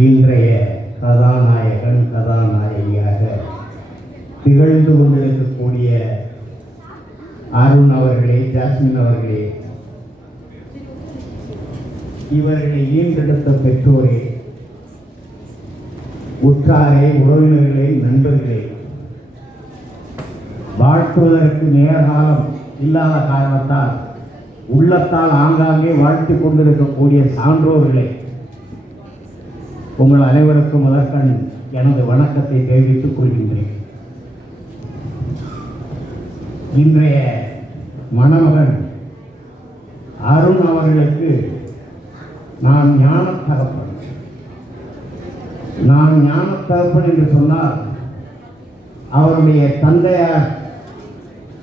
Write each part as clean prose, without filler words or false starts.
இன்றைய கதாநாயகியாக திகழ்ந்து கொண்டிருக்கக்கூடிய அருண் அவர்களே, ஜாஸ்மின் அவர்களே, இவர்களை ஈன்றெடுத்த பெற்றோரே, உற்றாரே, உறவினர்களே, நண்பர்களே, வாழ்த்துவதற்கு நேரகாலம் இல்லாத காரணத்தால் உள்ளத்தால் ஆங்காங்கே வாழ்த்திக் கொண்டிருக்கக்கூடிய சான்றோர்களே, உங்கள் அனைவருக்கும் முதற்கண் எனது வணக்கத்தை தெரிவித்துக் கொள்கின்றேன். இன்றைய மணமகன் அருண் அவர்களுக்கு நான் ஞானத்தகப்பன். நான் ஞானத்தகப்பன் என்று சொன்னால் அவருடைய தந்தையார்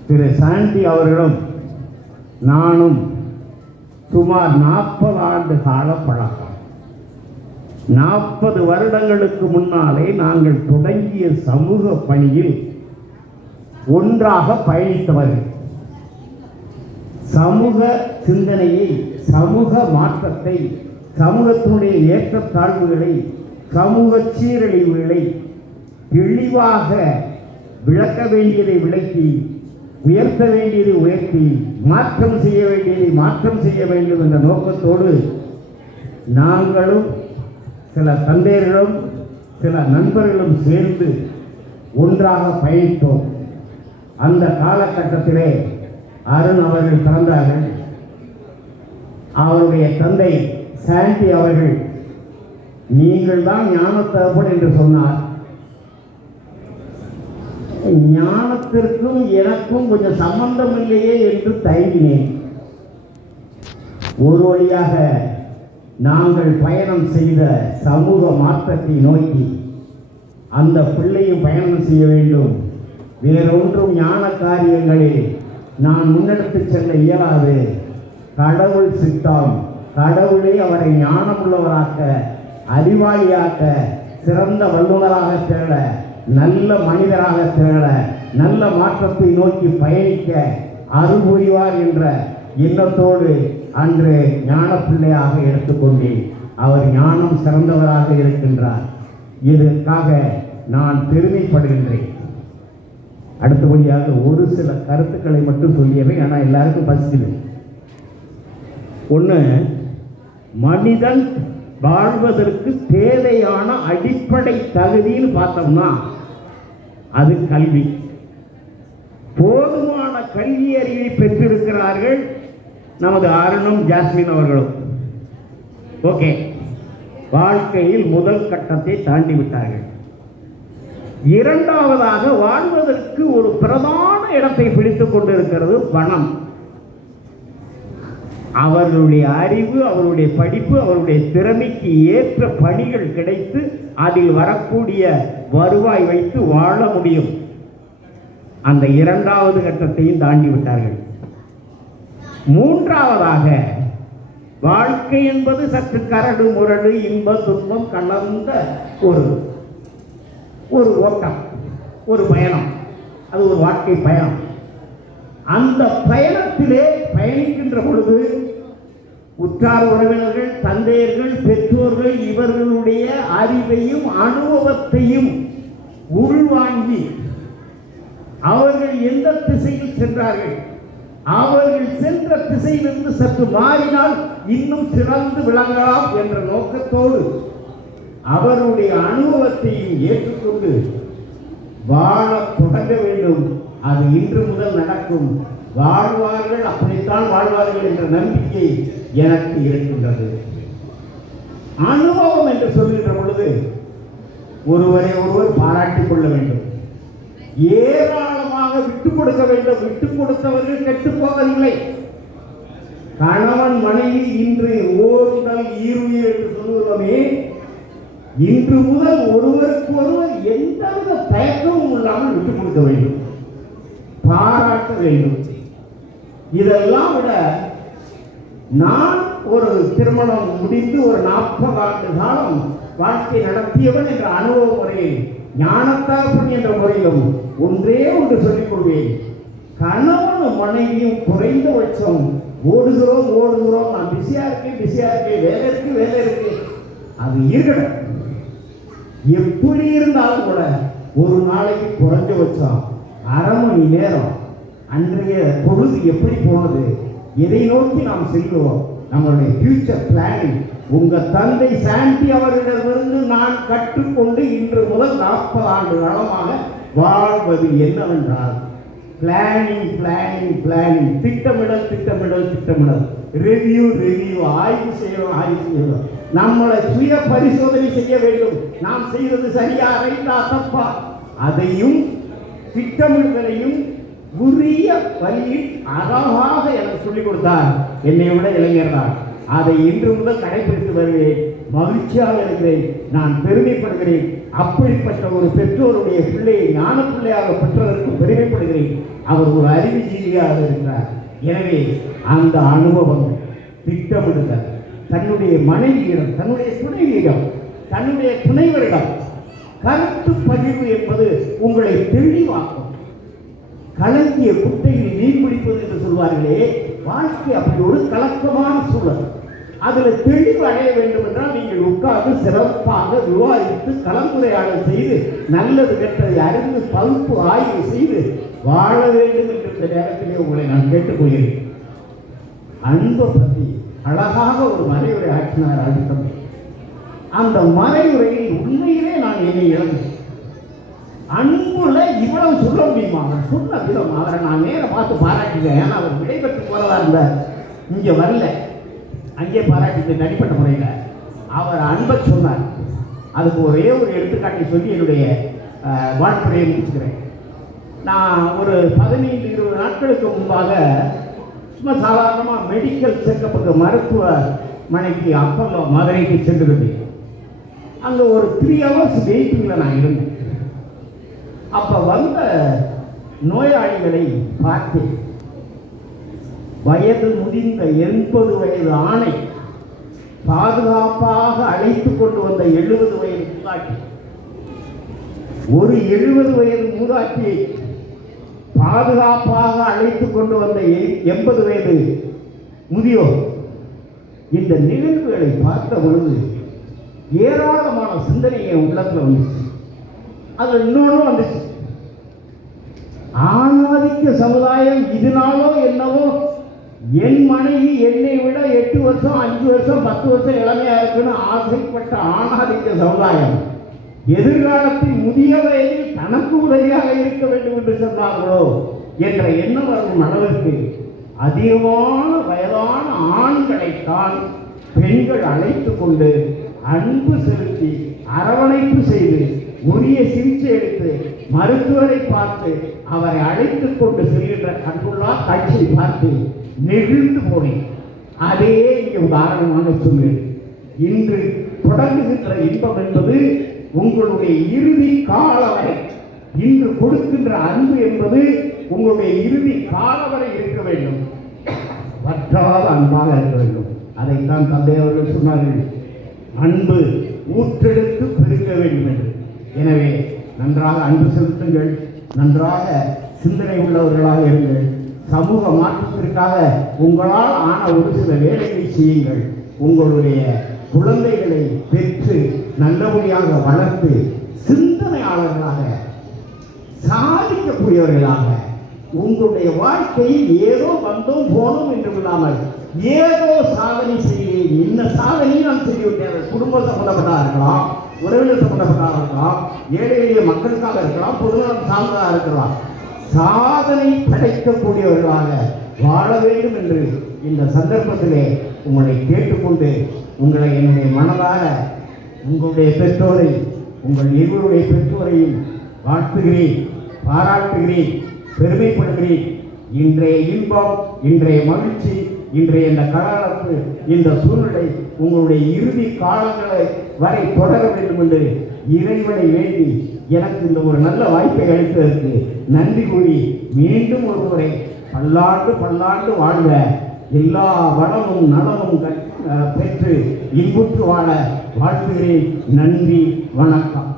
திரு சாண்டி அவர்களும் நானும் சுமார் 40 ஆண்டு கால பழக்கம். 40 வருடங்களுக்கு முன்னாலே நாங்கள் தொடங்கிய சமூக பணியில் ஒன்றாக பயணித்தவர்கள். சமூக சிந்தனையை, சமூக மாற்றத்தை, சமூகத்தினுடைய ஏற்றத்தாழ்வுகளை, சமூக சீரழிவுகளை தெளிவாக விளக்க வேண்டியதை விளக்கி, உயர்த்த வேண்டியதை உயர்த்தி, மாற்றம் செய்ய வேண்டியதை மாற்றம் செய்ய வேண்டும் என்ற நோக்கத்தோடு நாங்களும் சில தந்தையர்களும் சில நண்பர்களும் சேர்ந்து ஒன்றாக பயணித்தோம். அந்த காலகட்டத்திலே அருண் அவர்கள் பிறந்தார்கள். அவருடைய தந்தை சாண்டி அவர்கள் நீங்கள் தான் ஞானத்தகப்பன் என்று சொன்னார். ஞானத்திற்கும் எனக்கும் கொஞ்சம் சம்பந்தம் இல்லையே என்று தயங்கினேன். ஒரு வழியாக நாங்கள் பயணம் செய்த சமூக மாற்றத்தை நோக்கி அந்த பிள்ளையும் பயணம் செய்ய வேண்டும். வேறொன்றும் ஞான காரியங்களில் நான் முன்னெடுத்து செல்ல இயலாது. கடவுள் சித்தம், கடவுளே அவரை ஞானமுள்ளவராக்க, அறிவாளியாக்க, சிறந்த வல்லுநராக திரள, நல்ல மனிதராக திரள, நல்ல மாற்றத்தை நோக்கி பயணிக்க அருள் புரிவார் என்ற எண்ணத்தோடு அன்று ஞான பிள்ளையாக எடுத்துக்கொண்டேன். அவர் ஞானம் சிறந்தவராக இருக்கின்றார். இதற்காக நான் பெருமைப்படுகின்றேன். அடுத்தபடியாக ஒரு சில கருத்துக்களை மட்டும் சொல்லிடுறேன். ஆனால் எல்லாருக்கும் பசிக்குது. ஒன்று, மனிதன் வாழ்வதற்கு தேவையான அடிப்படை தகுதின்னு பார்த்தோம்னா அது கல்வி. போதுமான கல்வி அறிவை பெற்றிருக்கிறார்கள் நமது அருணும் ஜாஸ்மின் அவர்களும். ஓகே, வாழ்க்கையில் முதல் கட்டத்தை தாண்டி விட்டார்கள். இரண்டாவதாக வாழ்வதற்கு ஒரு பிரதான இடத்தை பிடித்துக் கொண்டிருக்கிறது பணம். அவர்களுடைய அறிவு, அவருடைய படிப்பு, அவருடைய திறமைக்கு ஏற்ற பணிகள் கிடைத்து அதில் வரக்கூடிய வருவாய் வைத்து வாழ முடியும். அந்த இரண்டாவது கட்டத்தையும் தாண்டி விட்டார்கள். மூன்றாவதாக வாழ்க்கை என்பது சற்று கரடு முரடு, இன்ப துன்பம் கலந்த ஒரு ஓட்டம், ஒரு பயணம். அது ஒரு வாழ்க்கை பயணம். அந்த பயணத்திலே பயணிக்கின்ற பொழுது உற்றார் உறவினர்கள், தந்தையர்கள், பெற்றோர்கள் இவர்களுடைய அறிவையும் அனுபவத்தையும் உள்வாங்கி அவர்கள் எந்த திசையில் சென்றார்கள், அவர்கள் சென்ற திசையிலிருந்து சற்று மாறினால் இன்னும் சிறந்து விளங்கலாம் என்ற நோக்கத்தோடு அவருடைய அனுபவத்தையும் ஏற்றுக்கொண்டு வாழ தொடங்க வேண்டும். அது இன்று முதல் நடக்கும். வாழ்வார்கள், அப்படித்தான் வாழ்வார்கள் என்ற நம்பிக்கை எனக்கு இருக்கின்றது. அனுபவம் என்று சொல்கின்ற பொழுது ஒருவரை ஒருவர் பாராட்டிக் கொள்ள வேண்டும். ஏராளமாக விட்டுக் கொடுக்க வேண்டும். விட்டுக் கொடுத்தவர்கள் கெட்டுப் போவதில்லை. கணவன் மனைவி இன்று ஓர்ந்தல் ஈருயிர் என்று சொல்லுவோமே, இன்று முதல் ஒருவருக்கு ஒருவர் எந்தவித தயக்கமும் இல்லாமல் விட்டுக் கொடுக்க வேண்டும், பாராட்ட வேண்டும். இதெல்லாம் விட நான் ஒரு திருமணம் முடிந்து ஒரு 40 ஆண்டு காலம் வாழ்க்கை நடத்தியவன் என்ற அனுபவ முறையில், ஞானத்தகப்பன் என்ற முறையிலும் ஒன்றே ஒன்று சொல்லிக் கொள்வேன். கணவன் மனைவியும் குறைந்தபட்சம் ஓடுகிறோம், நான் பிஸியா இருக்கேன், வேலை இருக்கு, அது இருக்கணும். எப்படி இருந்தாலும் கூட ஒரு நாளைக்கு குறைஞ்சபட்சம் அரை மணி நேரம் அன்றைய பொழுது எப்படி போனது, எதை நோக்கி நாம் செல்கிறோம், நம்மளுடைய ஃபியூச்சர் பிளானிங். உங்க தந்தை சாண்டி அவர்களிடமிருந்து நான் கற்றுக்கொண்டு இன்று முதல் 40 ஆண்டு காலமாக வாழ்வது என்னவென்றால் பிளானிங் பிளானிங் பிளானிங், திட்டமிடல் திட்டமிடல் திட்டமிடல், ரிவ்யூ ரிவ்யூ, ஆய்வு செய்யணும் ஆய்வு செய்யணும். நம்மளை சுய பரிசோதனை செய்ய வேண்டும். நாம் செய்வது சரியா ரைட்டா தப்பா, அதையும் திட்டமிடுதலையும் உரிய வழியில் அழகாக எனக்கு சொல்லிக் கொடுத்தார் என்னை விட இளைஞர் தான். அதை இன்று முதல் கடைபிடித்து வருகிறேன். மகிழ்ச்சியாக இருக்கிறேன், நான் பெருமைப்படுகிறேன். அப்படிப்பட்ட ஒரு பெற்றோருடைய பிள்ளையை ஞான பிள்ளையாக பெற்றதற்கு பெருமைப்படுகிறேன். அவர் ஒரு அறிவுஜீவியாக இருக்கிறார். எனவே அந்த அனுபவம், திட்டமிடுதல், தன்னுடைய மனைவியிடம், தன்னுடைய துணைவியிடம், தன்னுடைய துணைவரிடம் கருத்து பகிர்வு என்பது உங்களை தெளிவாக்கும். கலங்கிய குட்டையில் நீர் பிடிப்பது என்று சொல்வார்களே, வாழ்க்கை அப்படி ஒரு கலக்கமான சூழல். அதில் தெளிவு அடைய வேண்டும் என்றால் நீங்கள் உட்கார்ந்து சிறப்பாக விவாதித்து கலந்துரையாடல் செய்து நல்லது கெட்டதை அறிந்து பகுப்பு ஆய்வு செய்து வாழ வேண்டும் என்ற இந்த நேரத்திலே உங்களை நான் கேட்டுக்கொள்கிறேன். அன்பை பற்றி அழகாக ஒரு மறைவுரை ஆற்றினார் அழுத்தம். அந்த மறைவுரையில் உண்மையிலே நான் என்னை இழந்தேன். அன்புல இவ்வளவு சொல்ல முடியுமா? அவர் சொன்ன விதம், அவரை நான் நேரம் பார்த்து பாராட்டுகிறேன். ஏன்னா அவர் விடைபெற்று போறதா இருந்தார், இங்கே வரல, அங்கே பாராட்டி தனிப்பட்ட முறையில் அவர் அன்பை சொன்னார். அதுக்கு ஒரே ஒரு எடுத்துக்காட்டை சொல்லி என்னுடைய வாழ்க்கையை முடிச்சுக்கிறேன். நான் ஒரு 15-20 நாட்களுக்கு முன்பாக சும்மா சாதாரணமாக மெடிக்கல் செக்கப்புக்கு மருத்துவமனைக்கு அப்பல்லோ மதுரைக்கு சென்றிருந்தேன். அங்கே ஒரு 3 hours வெயிட்டிங்கில் நான் இருந்தேன். அப்போ வந்த நோயாளிகளை பார்த்து வயது முதிர்ந்த 80 வயது ஆணை பாதுகாப்பாக அழைத்து கொண்டு வந்த 70 வயது மூதாட்டி, ஒரு 70 வயது மூதாட்டியை பாதுகாப்பாக அழைத்து கொண்டு வந்த 80 வயது முதியோர். இந்த நிகழ்வுகளை பார்த்த பொழுது ஏராளமான சிந்தனை என் உள்ளத்தில் வந்துச்சு. அது இன்னொன்று வந்துச்சு. ஆணாதிக்க சமுதாயம் இதனாலோ என்னவோ என் மனைவி என்னை விட 8 வருஷம் 5 வருஷம் 10 வருஷம் இளமையா இருக்குன்னு ஆசைப்பட்ட ஆணாதிக்க சமுதாயம் எதிர்காலத்தில் முதிய வயதில் தனக்கு உதவியாக இருக்க வேண்டும் என்று சொன்னார்களோ என்ற எண்ணம் வரும் அளவிற்கு அதிகமான வயதான ஆண்களைத்தான் பெண்கள் அழைத்து கொண்டு அன்பு செலுத்தி அரவணைப்பு செய்து உரிய சிகிச்சை எடுத்து மருத்துவரை பார்த்து அவரை அழைத்துக் கொண்டு செல்கின்ற கண்கொள்ளா காட்சியை பார்த்து நெகிழ்ந்து போனேன். அதே இங்கே உதாரணமாக சொன்னேன். இன்று தொடங்குகின்ற இன்பம் என்பது உங்களுடைய இறுதி கால வரை, இன்று கொடுக்கின்ற அன்பு என்பது உங்களுடைய இறுதி கால வரை இருக்க வேண்டும். வற்றாத அன்பாக இருக்க வேண்டும். அதைத்தான் தந்தை அவர்கள் சொன்னார்கள், அன்பு ஊற்றெடுத்து பெருக்க வேண்டும் என்று. எனவே நன்றாக அன்பு செலுத்துங்கள், நன்றாக சிந்தனை உள்ளவர்களாக இருங்கள். சமூக மாற்றத்திற்காக உங்களால் ஆன ஒரு சில வேலைகளை செய்யுங்கள். உங்களுடைய குழந்தைகளை பெற்று நல்லபடியாக வளர்த்து சிந்தனையாளர்களாக, சாதிக்கக்கூடியவர்களாக, உங்களுடைய வாழ்க்கையில் ஏதோ வந்தோம் போனோம் என்று இல்லாமல் ஏதோ சாதனை செய்கிறேன், என்ன சாதனையும் நான் செய்யவிட்டேன். குடும்ப சம்பந்தப்பட்டதாக இருக்கலாம், உறவினர் சம்பந்தப்பட்டதாக இருக்கலாம், ஏழை எளிய மக்களுக்காக இருக்கலாம், பொதுநலம் சார்ந்ததாக இருக்கலாம். சாதனை படைக்கக்கூடியவர்களாக வாழ வேண்டும் என்று இந்த சந்தர்ப்பத்திலே உங்களை கேட்டுக்கொண்டு உங்களை என்னுடைய மனதார உங்களுடைய பெற்றோரை, உங்கள் இருவருடைய பெற்றோரையும் வாழ்த்துகிறேன், பாராட்டுகிறேன், பெருமைப்படுகிறேன். இன்றைய இன்பம், இன்றைய மகிழ்ச்சி, இன்றைய இந்த கலகலப்பு, இந்த சூழ்நிலை உங்களுடைய இறுதி காலங்களை வரை தொடர வேண்டும் என்று இறைவனை வேண்டி எனக்கு இந்த ஒரு நல்ல வாய்ப்பை அளித்ததற்கு நன்றி கூறி மீண்டும் ஒரு முறை பல்லாண்டு பல்லாண்டு வாழ்க, எல்லா வளமும் நலமும் பெற்று இன்புற்று வாழ வாழ்த்துகிறேன். நன்றி, வணக்கம்.